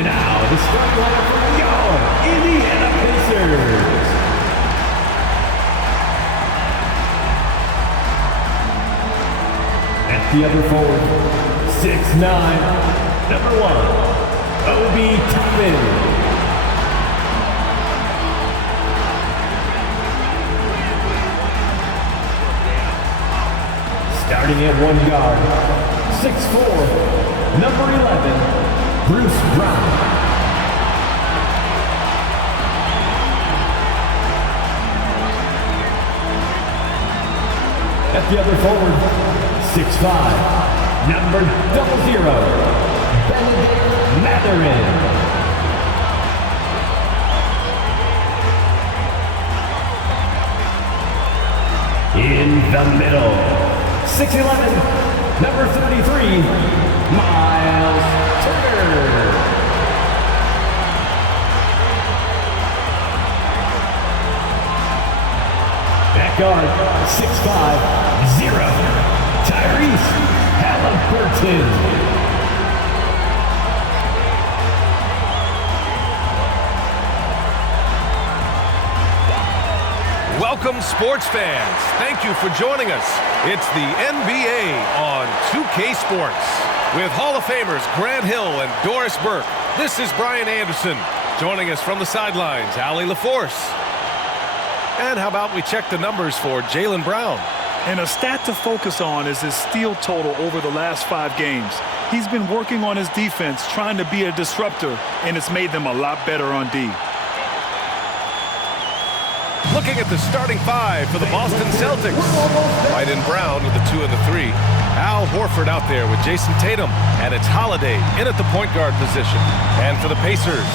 And now, the starting lineup for your Indiana Pacers. At the other forward, 6'9", number 1, Obi Toppin. Starting at 1 guard, 6'4", number 11, Bruce Brown. At the other forward, 6'5", number 00, Benedict Mathurin. In the middle, 6'11", number 33, Miles Turner. Back guard, 6'5", 0, Tyrese Halliburton. Welcome, sports fans. Thank you for joining us. It's the NBA on 2K Sports. With Hall of Famers Grant Hill and Doris Burke, this is Brian Anderson. Joining us from the sidelines, Allie LaForce. And how about we check the numbers for Jaylen Brown? And a stat to focus on is his steal total over the last 5 games. He's been working on his defense, trying to be a disruptor, and it's made them a lot better on D. Looking at the starting 5 for the Boston Celtics. White and Brown with the 2 and the 3. Al Horford out there with Jason Tatum. And it's Holiday in at the point guard position. And for the Pacers,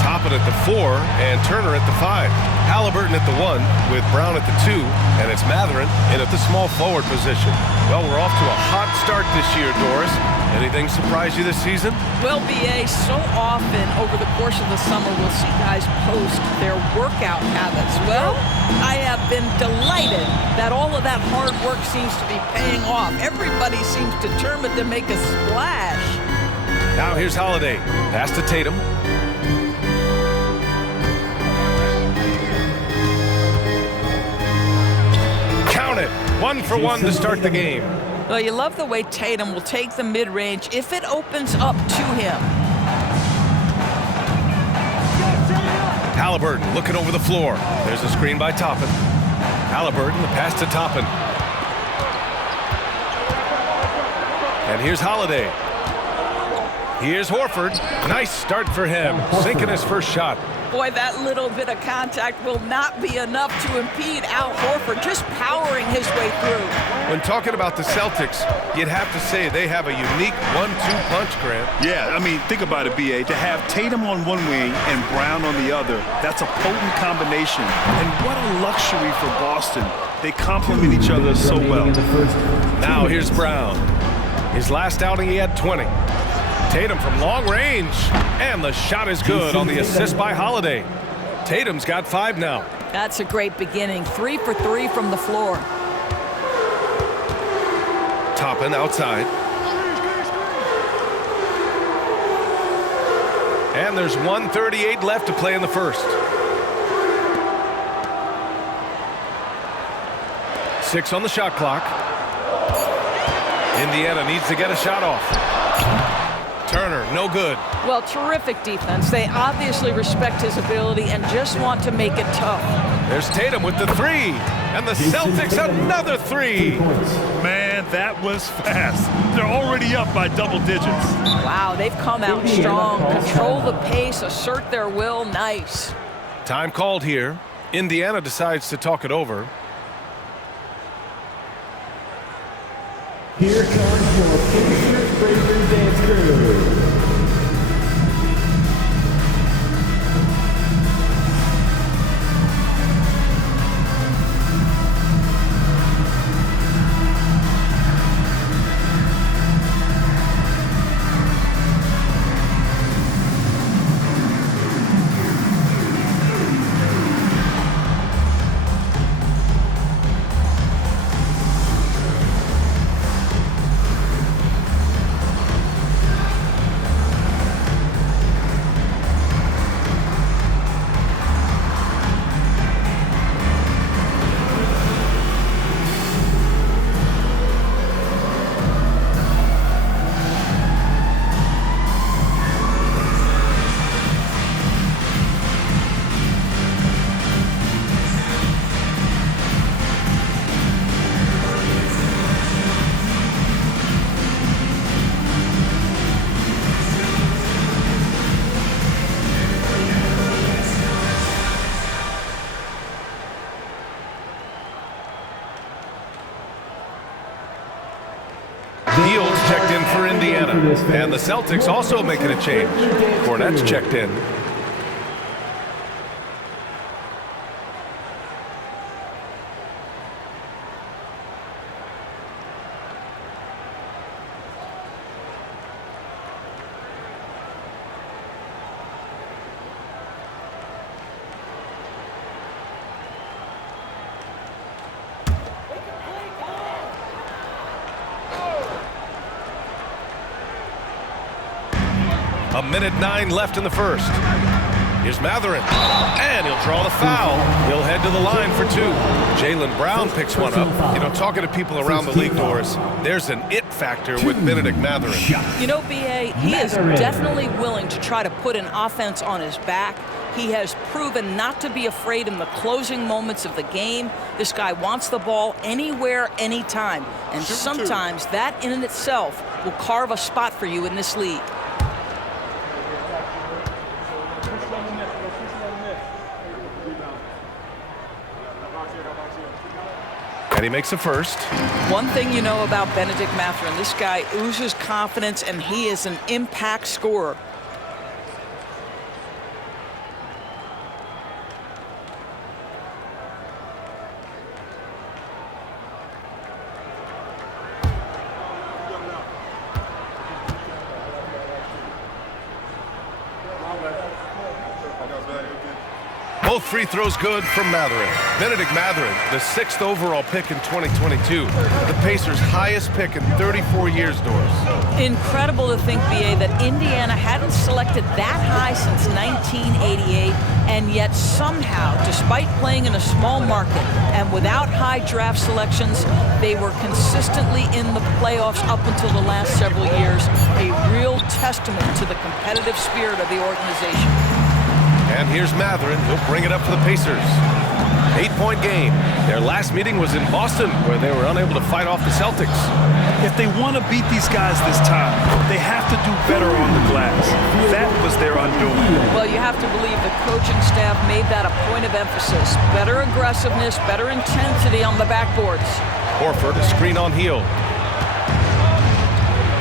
Toppin at the 4 and Turner at the 5. Halliburton at the 1 with Brown at the 2. And it's Mathurin in at the small forward position. Well, we're off to a hot start this year, Doris. Anything surprise you this season? Well, BA, so often over the course of the summer, we'll see guys post their workout habits. Well, I have been delighted that all of that hard work seems to be paying off. Everybody seems determined to make a splash. Now here's Holiday. Pass to Tatum. Count it. 1 for 1 to start the game. Well, you love the way Tatum will take the mid-range if it opens up to him. Halliburton looking over the floor. There's a screen by Toppin. Halliburton, the pass to Toppin. And here's Holiday. Here's Horford. Nice start for him. Sinking his first shot. Boy, that little bit of contact will not be enough to impede Al Horford, just powering his way through. When talking about the Celtics, you'd have to say they have a unique 1-2 punch, Grant. Yeah, I mean, think about it, B.A. To have Tatum on one wing and Brown on the other, that's a potent combination. And what a luxury for Boston. They complement each other so well. Now here's Brown. His last outing, he had 20. Tatum from long range, and the shot is good on the assist by Holiday. Tatum's got 5 now. That's a great beginning. 3 for 3 from the floor. Toppin outside. And there's 1:38 left to play in the first. 6 on the shot clock. Indiana needs to get a shot off. Turner, no good. Well, terrific defense. They obviously respect his ability and just want to make it tough. There's Tatum with the 3. And the Celtics another 3. Man, that was fast. They're already up by double digits. Wow, they've come out strong. Control the pace, assert their will. Nice. Time called here. Indiana decides to talk it over. Here comes your Pacers Breakers Dance Crew. after this, And the Celtics also making a change. Fournette's checked in. A minute 9 left in the first. Here's Matherin, and he'll draw the foul. He'll head to the line for 2. Jaylen Brown picks one up. You know, talking to people around the league, Doris, there's an it factor with Benedict Matherin. You know, B.A., he is definitely willing to try to put an offense on his back. He has proven not to be afraid in the closing moments of the game. This guy wants the ball anywhere, anytime. And sometimes that in itself will carve a spot for you in this league. And he makes a first. One thing you know about Benedict Matherin, this guy oozes confidence, and he is an impact scorer. Both free throws good from Matherin. Benedict Matherin, the 6th overall pick in 2022. The Pacers' highest pick in 34 years, Doris. Incredible to think, B.A., that Indiana hadn't selected that high since 1988, and yet somehow, despite playing in a small market and without high draft selections, they were consistently in the playoffs up until the last several years. A real testament to the competitive spirit of the organization. And here's Matherin. He'll bring it up for the Pacers. 8-point game. Their last meeting was in Boston, where they were unable to fight off the Celtics. If they want to beat these guys this time, they have to do better on the glass. That was their undoing. Well, you have to believe the coaching staff made that a point of emphasis. Better aggressiveness, better intensity on the backboards. Horford, a screen on Hield.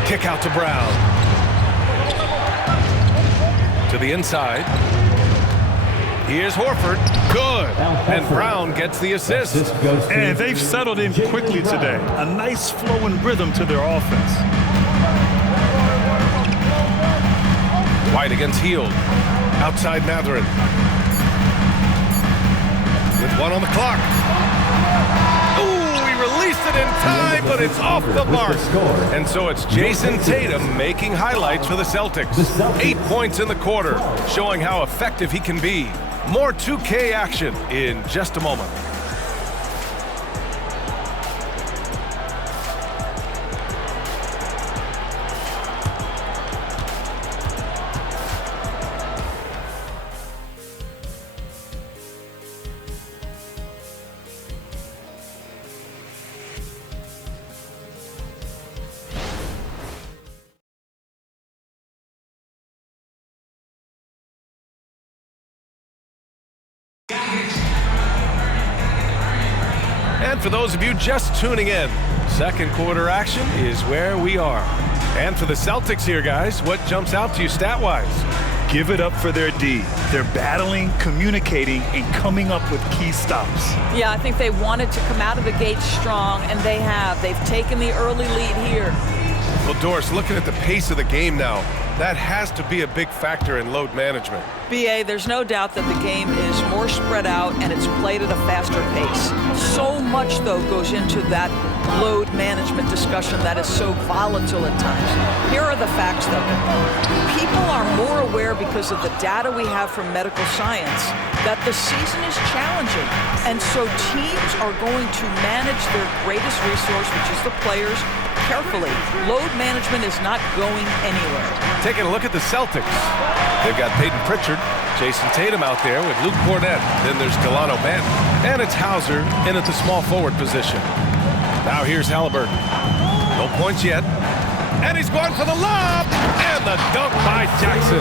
Kick out to Brown. To the inside. Here's Horford. Good. And Brown gets the assist. And they've settled in quickly today. A nice flow and rhythm to their offense. White against Hield. Outside Matherin. With 1 on the clock. Ooh, he released it in time, but it's off the mark. And so it's Jason Tatum making highlights for the Celtics. 8 points in the quarter, showing how effective he can be. More 2K action in just a moment. And for those of you just tuning in, second quarter action is where we are. And for the Celtics here, guys, what jumps out to you stat-wise? Give it up for their D. They're battling, communicating, and coming up with key stops. Yeah, I think they wanted to come out of the gate strong, and they have. They've taken the early lead here. Well, Doris, looking at the pace of the game now, that has to be a big factor in load management. B.A., there's no doubt that the game is more spread out and it's played at a faster pace. So much, though, goes into that load management discussion that is so volatile at times. Here are the facts, though. People are more aware because of the data we have from medical science that the season is challenging. And so teams are going to manage their greatest resource, which is the players, carefully. Load management is not going anywhere. Taking a look at the Celtics. They've got Peyton Pritchard, Jason Tatum out there with Luke Cornett. Then there's Delano Banton. And it's Hauser in at the small forward position. Now here's Halliburton. No points yet. And he's going for the lob. And the dunk by Jackson.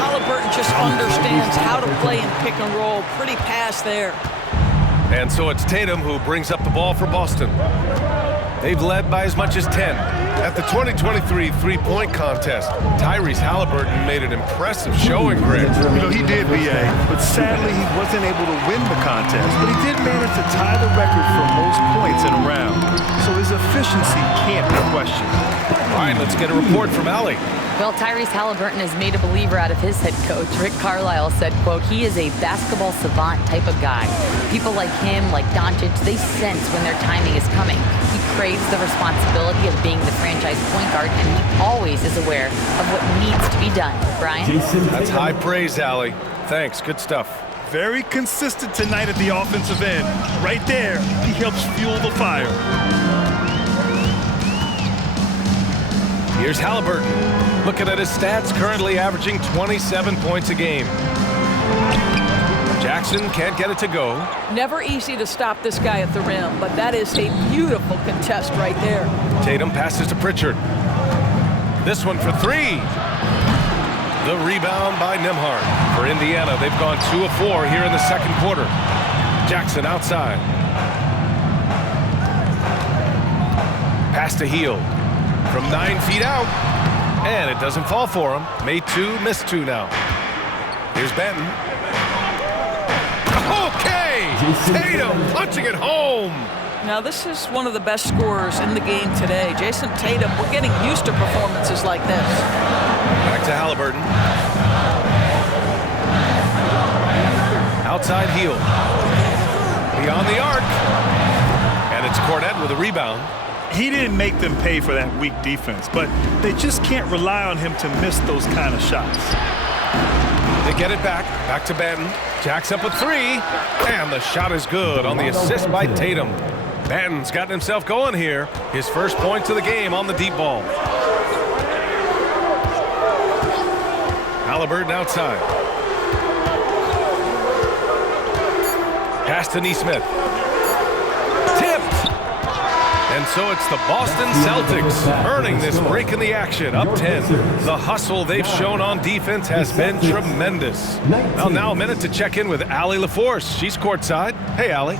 Halliburton just understands how to play in pick and roll. Pretty pass there. And so it's Tatum who brings up the ball for Boston. They've led by as much as 10. At the 2023 three-point contest, Tyrese Halliburton made an impressive showing, Greg. You know, he did, B.A., but sadly he wasn't able to win the contest. But he did manage to tie the record for most points in a round. So his efficiency can't be questioned. All right, let's get a report from Allie. Well, Tyrese Halliburton has made a believer out of his head coach. Rick Carlisle said, quote, he is a basketball savant type of guy. People like him, like Doncic, they sense when their timing is coming. He craves the responsibility of being the franchise point guard, and he always is aware of what needs to be done. Brian? That's high praise, Allie. Thanks, good stuff. Very consistent tonight at the offensive end. Right there, he helps fuel the fire. Here's Halliburton. Looking at his stats, currently averaging 27 points a game. Jackson can't get it to go. Never easy to stop this guy at the rim, but that is a beautiful contest right there. Tatum passes to Pritchard. This one for three. The rebound by Nembhard. For Indiana, they've gone 2 of 4 here in the second quarter. Jackson outside. Pass to Hield. From 9 feet out. And it doesn't fall for him. Made 2, missed 2 now. Here's Benton. Okay! Tatum punching it home. Now, this is one of the best scorers in the game today. Jason Tatum, we're getting used to performances like this. Back to Halliburton. Outside Hield. Beyond the arc. And it's Cornette with a rebound. He didn't make them pay for that weak defense, but they just can't rely on him to miss those kind of shots. They get it back. Back to Banton. Jacks up a 3. And the shot is good on the assist by Tatum. Banton's gotten himself going here. His first points of the game on the deep ball. Halliburton outside. Pass to Nesmith. Tipped. And so it's the Boston Celtics earning this break in the action, up 10. The hustle they've shown on defense has been tremendous. Well, now a minute to check in with Allie LaForce. She's courtside. Hey, Allie.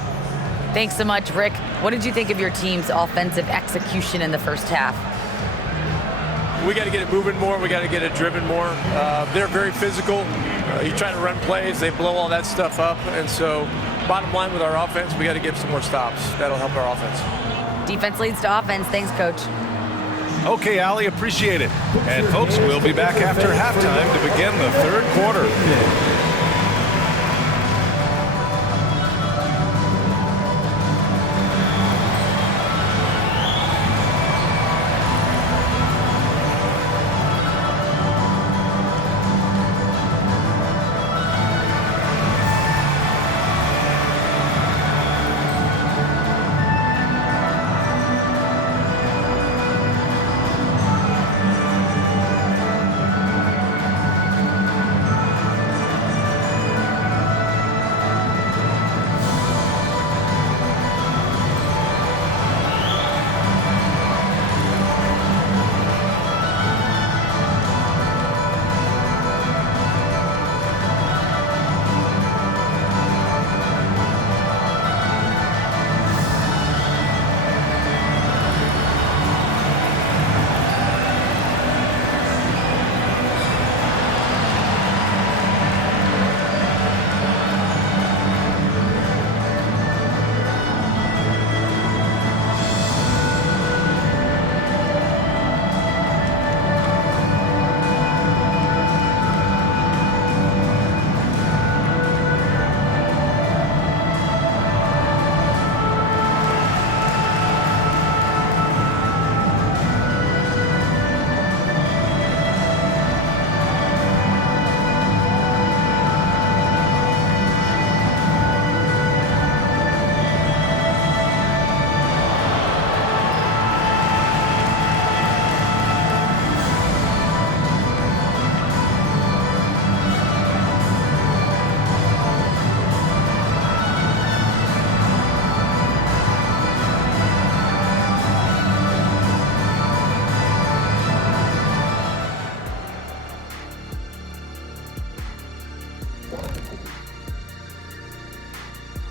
Thanks so much, Rick. What did you think of your team's offensive execution in the first half? We got to get it moving more. We got to get it driven more. They're very physical. You try to run plays, they blow all that stuff up. And so, bottom line with our offense, we got to get some more stops. That'll help our offense. Defense leads to offense. Thanks, Coach. Okay, Allie, appreciate it. And folks, we'll be back after halftime to begin the third quarter.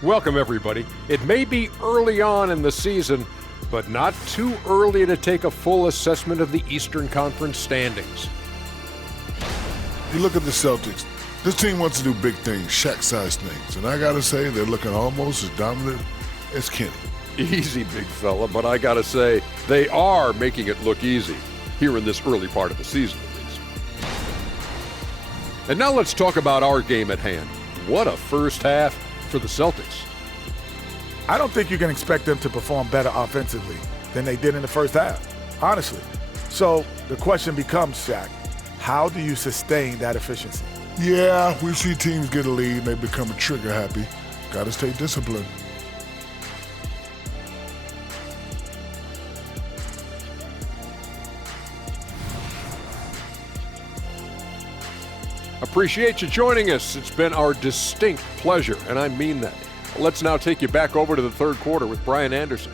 Welcome, everybody. It may be early on in the season, but not too early to take a full assessment of the Eastern Conference standings. You look at the Celtics. This team wants to do big things, Shaq-sized things, and I gotta say they're looking almost as dominant as Kenny. Easy, big fella, but I gotta say, they are making it look easy, here in this early part of the season at least. And now let's talk about our game at hand. What a first half for the Celtics. I don't think you can expect them to perform better offensively than they did in the first half, honestly. So the question becomes, Shaq, how do you sustain that efficiency? Yeah, we see teams get a lead and they become trigger happy. Gotta stay disciplined. Appreciate you joining us. It's been our distinct pleasure, and I mean that. Let's now take you back over to the third quarter with Brian Anderson.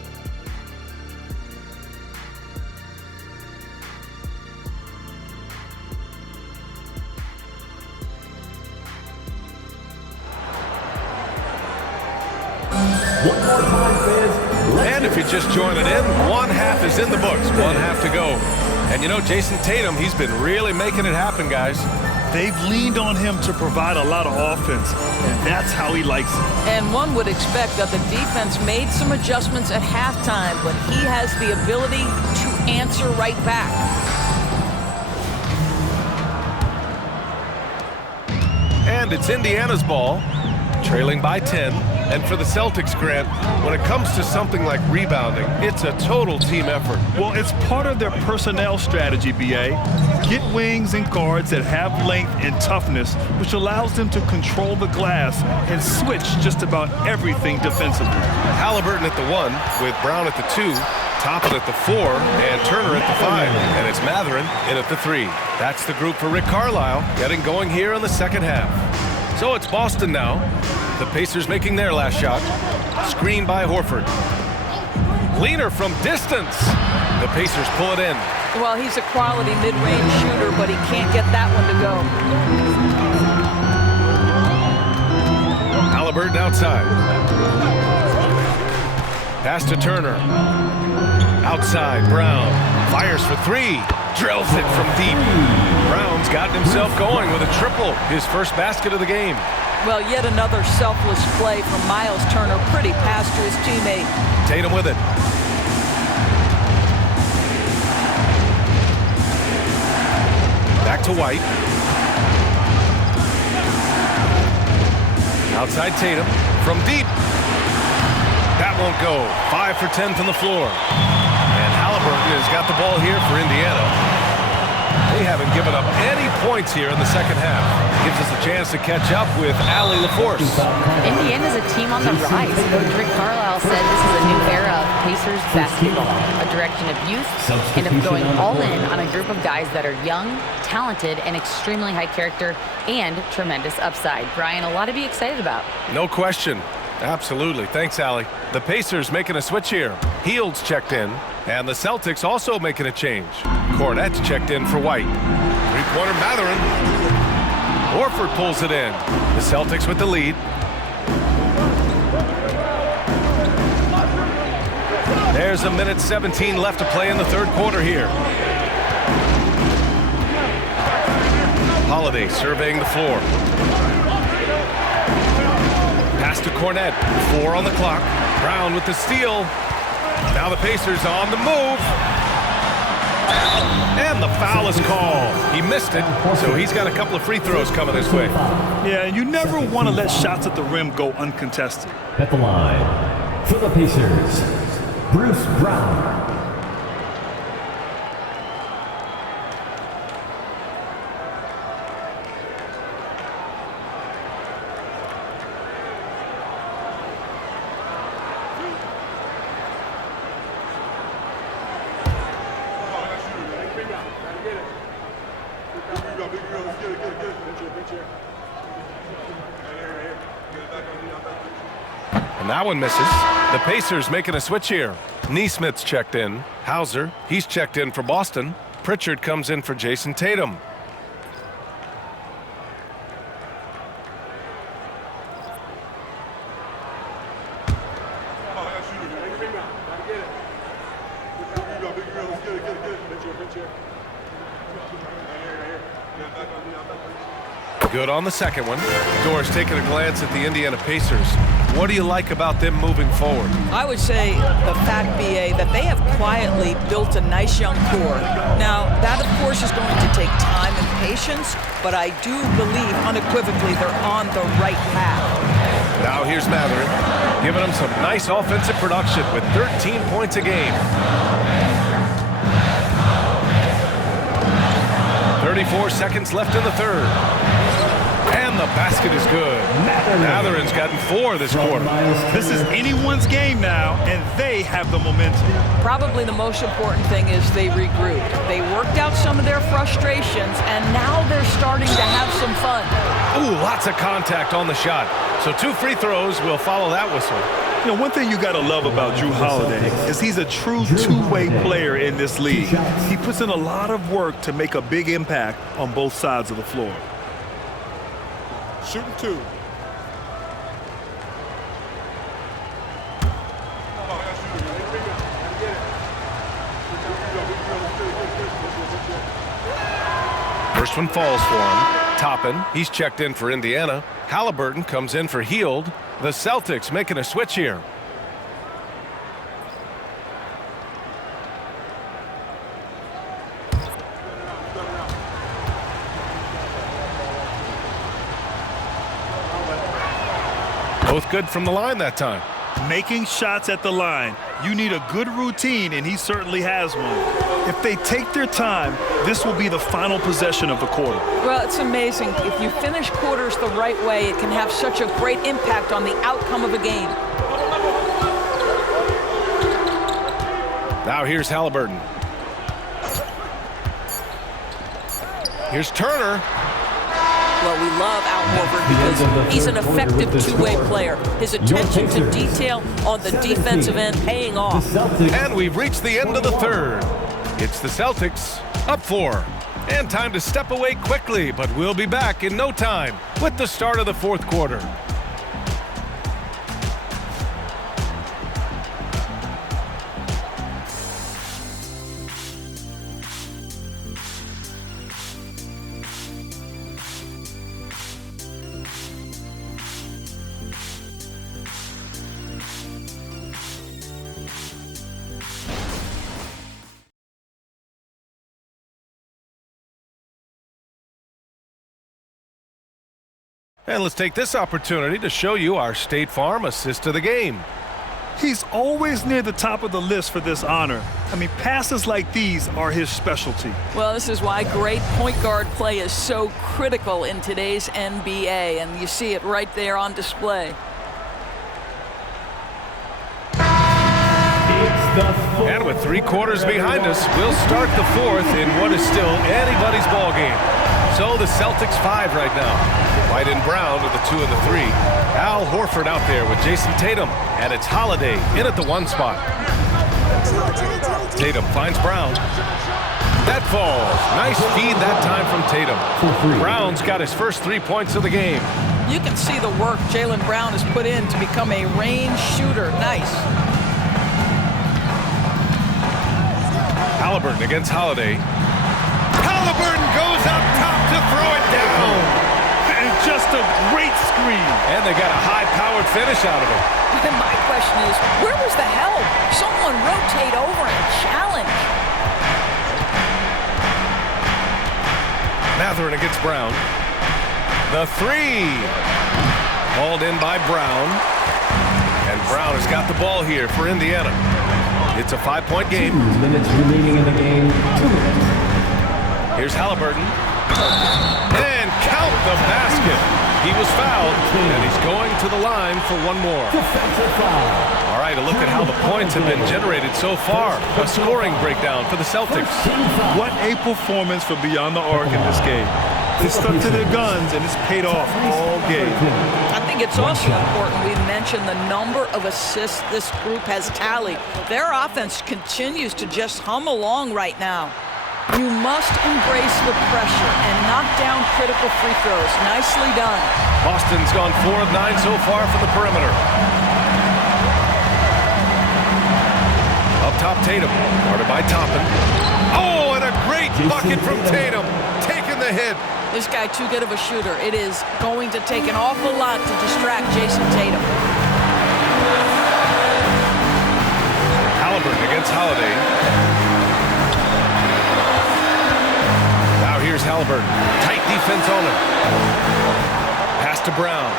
One more time, fans. And if you're just joining in, one half is in the books, one half to go. And you know, Jason Tatum, he's been really making it happen, guys. They've leaned on him to provide a lot of offense, and that's how he likes it. And one would expect that the defense made some adjustments at halftime, but he has the ability to answer right back. And it's Indiana's ball, trailing by 10. And for the Celtics, Grant, when it comes to something like rebounding, it's a total team effort. Well, it's part of their personnel strategy, B.A. Get wings and guards that have length and toughness, which allows them to control the glass and switch just about everything defensively. Halliburton at the 1, with Brown at the 2, Toppin at the 4, and Turner at the 5. And it's Mathurin in at the 3. That's the group for Rick Carlisle, getting going here in the second half. So it's Boston now. The Pacers making their last shot. Screen by Horford. Leaner from distance. The Pacers pull it in. Well, he's a quality mid-range shooter, but he can't get that one to go. Halliburton outside. Pass to Turner. Outside, Brown. Fires for 3. Drills it from deep. Brown's gotten himself going with a triple. His first basket of the game. Well, yet another selfless play from Miles Turner. Pretty pass to his teammate. Tatum with it. Back to White. Outside Tatum. From deep. That won't go. 5 for 10 from the floor. And Halliburton has got the ball here for Indiana. They haven't given up any points here in the second half. Gives us a chance to catch up with Allie LaForce. Indiana's a team on the rise. Coach Rick Carlisle said this is a new era of Pacers basketball, a direction of youth and of going all in on a group of guys that are young, talented, and extremely high character and tremendous upside. Brian, a lot to be excited about. No question. Absolutely. Thanks, Allie. The Pacers making a switch here. Heald's checked in, and the Celtics also making a change. Cornette's checked in for White. Three-pointer Mathurin. Horford pulls it in. The Celtics with the lead. There's a minute 17 left to play in the third quarter here. Holiday surveying the floor. Pass to Cornette. 4 on the clock. Brown with the steal. Now the Pacers on the move. And the foul is called. He missed it, so he's got a couple of free throws coming his way. Yeah, and you never want to let shots at the rim go uncontested. At the line, for the Pacers, Bruce Brown. And that one misses. The Pacers making a switch here. Neesmith's checked in. Hauser, he's checked in for Boston. Pritchard comes in for Jason Tatum. Good on the second one. Doris taking a glance at the Indiana Pacers. What do you like about them moving forward? I would say the fact, BA, that they have quietly built a nice young core. Now, that, of course, is going to take time and patience, but I do believe unequivocally they're on the right path. Now here's Matherin, giving them some nice offensive production with 13 points a game. 34 seconds left in the third. And the basket is good. Matherin's gotten 4 this quarter. This is anyone's game now, and they have the momentum. Probably the most important thing is they regrouped. They worked out some of their frustrations, and now they're starting to have some fun. Ooh, lots of contact on the shot. So 2 free throws will follow that whistle. You know, one thing you got to love about Drew Holiday is he's a true two-way player in this league. He puts in a lot of work to make a big impact on both sides of the floor. Shooting 2. First one falls for him. Toppin, he's checked in for Indiana. Halliburton comes in for Hield. The Celtics making a switch here. Both good from the line that time. Making shots at the line. You need a good routine, and he certainly has one. If they take their time, this will be the final possession of the quarter. Well, it's amazing. If you finish quarters the right way, it can have such a great impact on the outcome of a game. Now here's Halliburton. Here's Turner. Well, we love Al Horford because he's an effective two-way player. His attention to detail on the defensive end paying off. And we've reached the end of the third. It's the Celtics up 4. And time to step away quickly, but we'll be back in no time with the start of the fourth quarter. And let's take this opportunity to show you our State Farm assist of the game. He's always near the top of the list for this honor. I mean, passes like these are his specialty. Well, this is why great point guard play is so critical in today's NBA, and you see it right there on display. And with 3 quarters behind us, we'll start the fourth in what is still anybody's ball game. So the Celtics 5 right now. White and Brown with the 2 and the 3. Al Horford out there with Jason Tatum. And it's Holiday in at the 1 spot. Tatum finds Brown. That falls. Nice feed that time from Tatum. Brown's got his first 3 points of the game. You can see the work Jaylen Brown has put in to become a range shooter. Nice. Halliburton against Holiday. Halliburton goes up top to throw it down. And just a great screen. And they got a high-powered finish out of it. And my question is, where was the help? Someone rotate over and challenge. Matherin against Brown. The 3. Hauled in by Brown. And Brown has got the ball here for Indiana. It's a 5-point game. 2 minutes remaining in the game. 2 minutes. Here's Halliburton. And count the basket. He was fouled, and he's going to the line for 1 more. All right, a look at how the points have been generated so far. A scoring breakdown for the Celtics. What a performance for Beyond the Arc in this game. They stuck to their guns, and it's paid off all game. I think it's also important we mention the number of assists this group has tallied. Their offense continues to just hum along right now. You must embrace the pressure and knock down critical free throws. Nicely done. Boston's gone 4 of 9 so far from the perimeter. Up top, Tatum, guarded by Toppin. Oh, and a great bucket from Tatum, taking the hit. This guy too good of a shooter. It is going to take an awful lot to distract Jason Tatum. Halliburton against Holiday. Now here's Halliburton. Tight defense on him. Pass to Brown.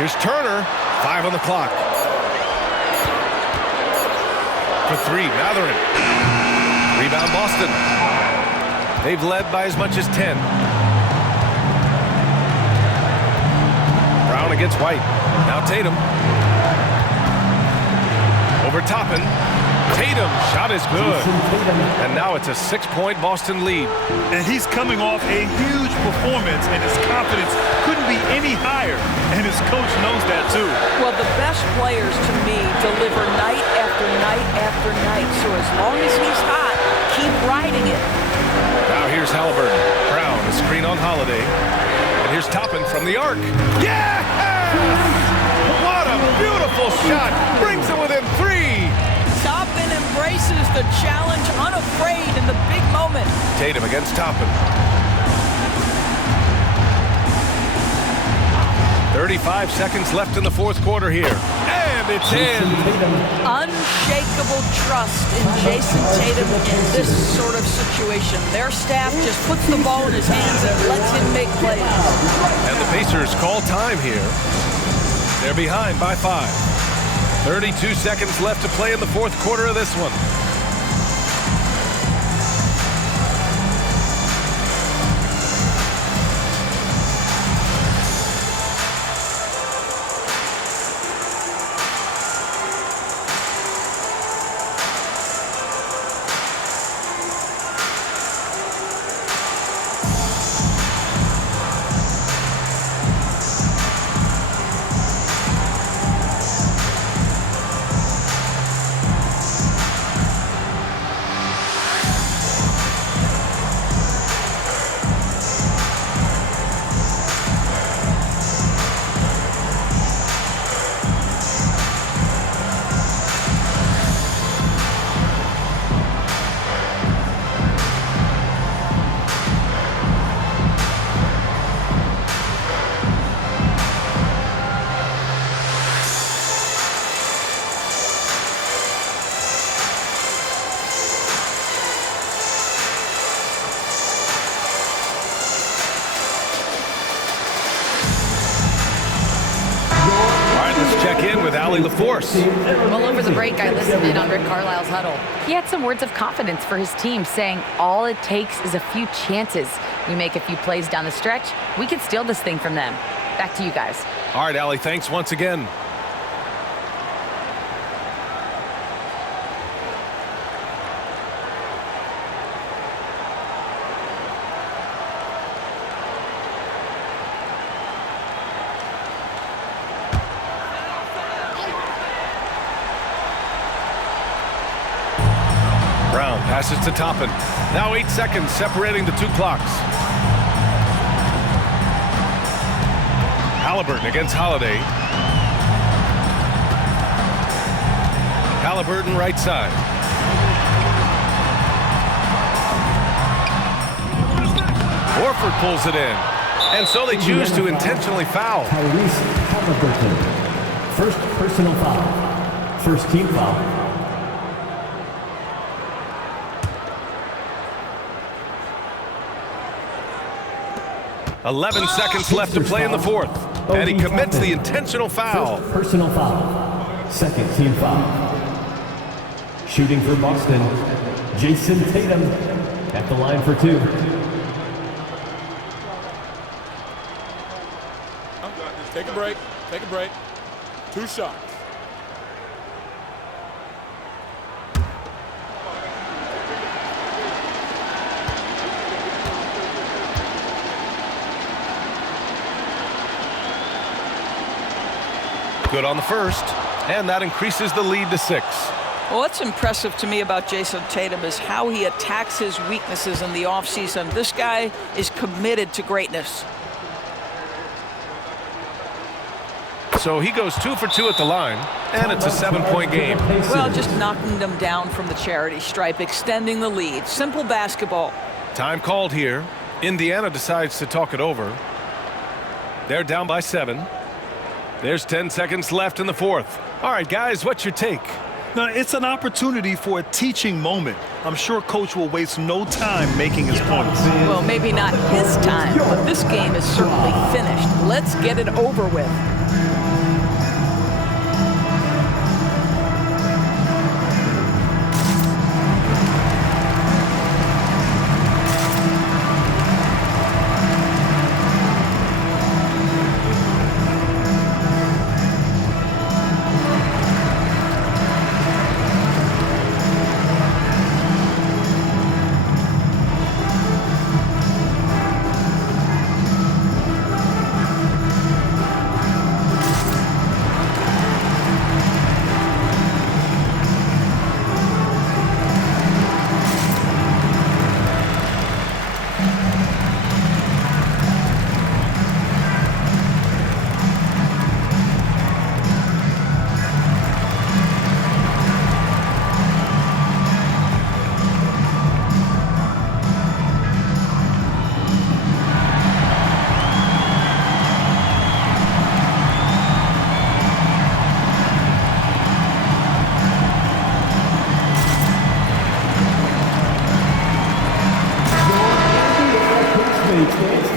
Here's Turner. 5 on the clock. For 3, Mathurin. Rebound Boston. They've led by as much as 10. Brown against White. Now Tatum. Over Toppin. Tatum, shot is good. And now it's a 6-point Boston lead. And he's coming off a huge performance, and his confidence couldn't be any higher. And his coach knows that too. Well, the best players to me deliver night after night after night. So as long as he's hot, keep riding it. Now here's Halliburton. Brown, a screen on Holiday. And here's Toppin from the arc. Yeah! What a beautiful shot. Brings it within 3. Toppin embraces the challenge unafraid in the big moment. Tatum against Toppin. 35 seconds left in the fourth quarter here. And it's in. Unshakable trust in Jason Tatum in this sort of situation. Their staff just puts the ball in his hands and lets him make plays. And the Pacers call time here. They're behind by 5. 32 seconds left to play in the fourth quarter of this one. The force. Well, over the break, I listened in on Rick Carlisle's huddle. He had some words of confidence for his team, saying all it takes is a few chances. We make a few plays down the stretch, we can steal this thing from them. Back to you guys. All right, Allie, thanks once again. Passes to Toppin. Now 8 seconds separating the 2 clocks. Halliburton against Holiday. Halliburton right side. Horford pulls it in. And so they choose to intentionally foul. Halliburton. First personal foul. First team foul. 11 seconds left to play in the fourth. And he commits the intentional foul. First personal foul. Second team foul. Shooting for Boston, Jason Tatum at the line for 2. Take a break. Take a break. 2 shots. Good on the first, and that increases the lead to 6. Well, what's impressive to me about Jason Tatum is how he attacks his weaknesses in the offseason. This guy is committed to greatness. So he goes 2 for 2 at the line, and it's a 7-point game. Well, just knocking them down from the charity stripe, extending the lead. Simple basketball. Time called here. Indiana decides to talk it over. They're down by 7. There's 10 seconds left in the fourth. All right, guys, what's your take? Now, it's an opportunity for a teaching moment. I'm sure Coach will waste no time making his points. Well, maybe not his time, but this game is certainly finished. Let's get it over with.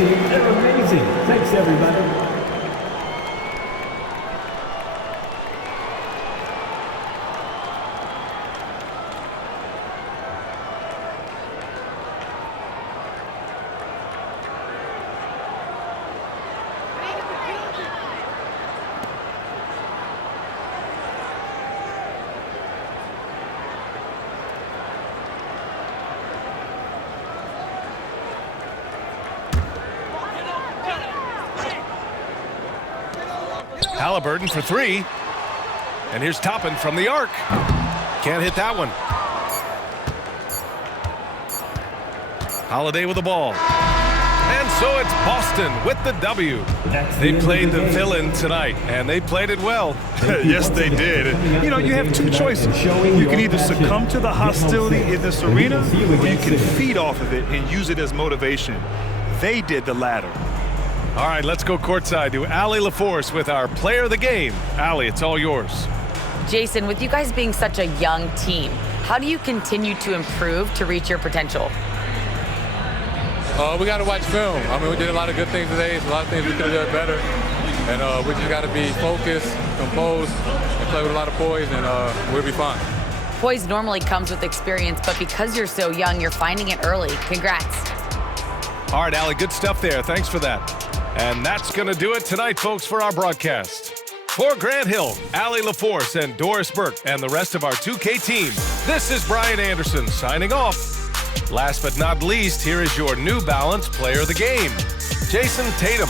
They're amazing. Thanks, everybody. Halliburton for 3. And here's Toppin from the arc. Can't hit that one. Holiday with the ball. And so it's Boston with the W. They played the villain tonight, and they played it well. Yes, they did. You know, you have two choices. You can either succumb to the hostility in this arena, or you can feed off of it and use it as motivation. They did the latter. All right, let's go courtside to Allie LaForce with our player of the game. Allie, it's all yours. Jason, with you guys being such a young team, how do you continue to improve to reach your potential? We got to watch film. I mean, we did a lot of good things today. A lot of things we could have done better. And we just got to be focused, composed, and play with a lot of poise, and we'll be fine. Poise normally comes with experience, but because you're so young, you're finding it early. Congrats. All right, Allie, good stuff there. Thanks for that. And that's going to do it tonight, folks, for our broadcast. For Grant Hill, Allie LaForce, and Doris Burke, and the rest of our 2K team, this is Brian Anderson signing off. Last but not least, here is your New Balance player of the game, Jason Tatum.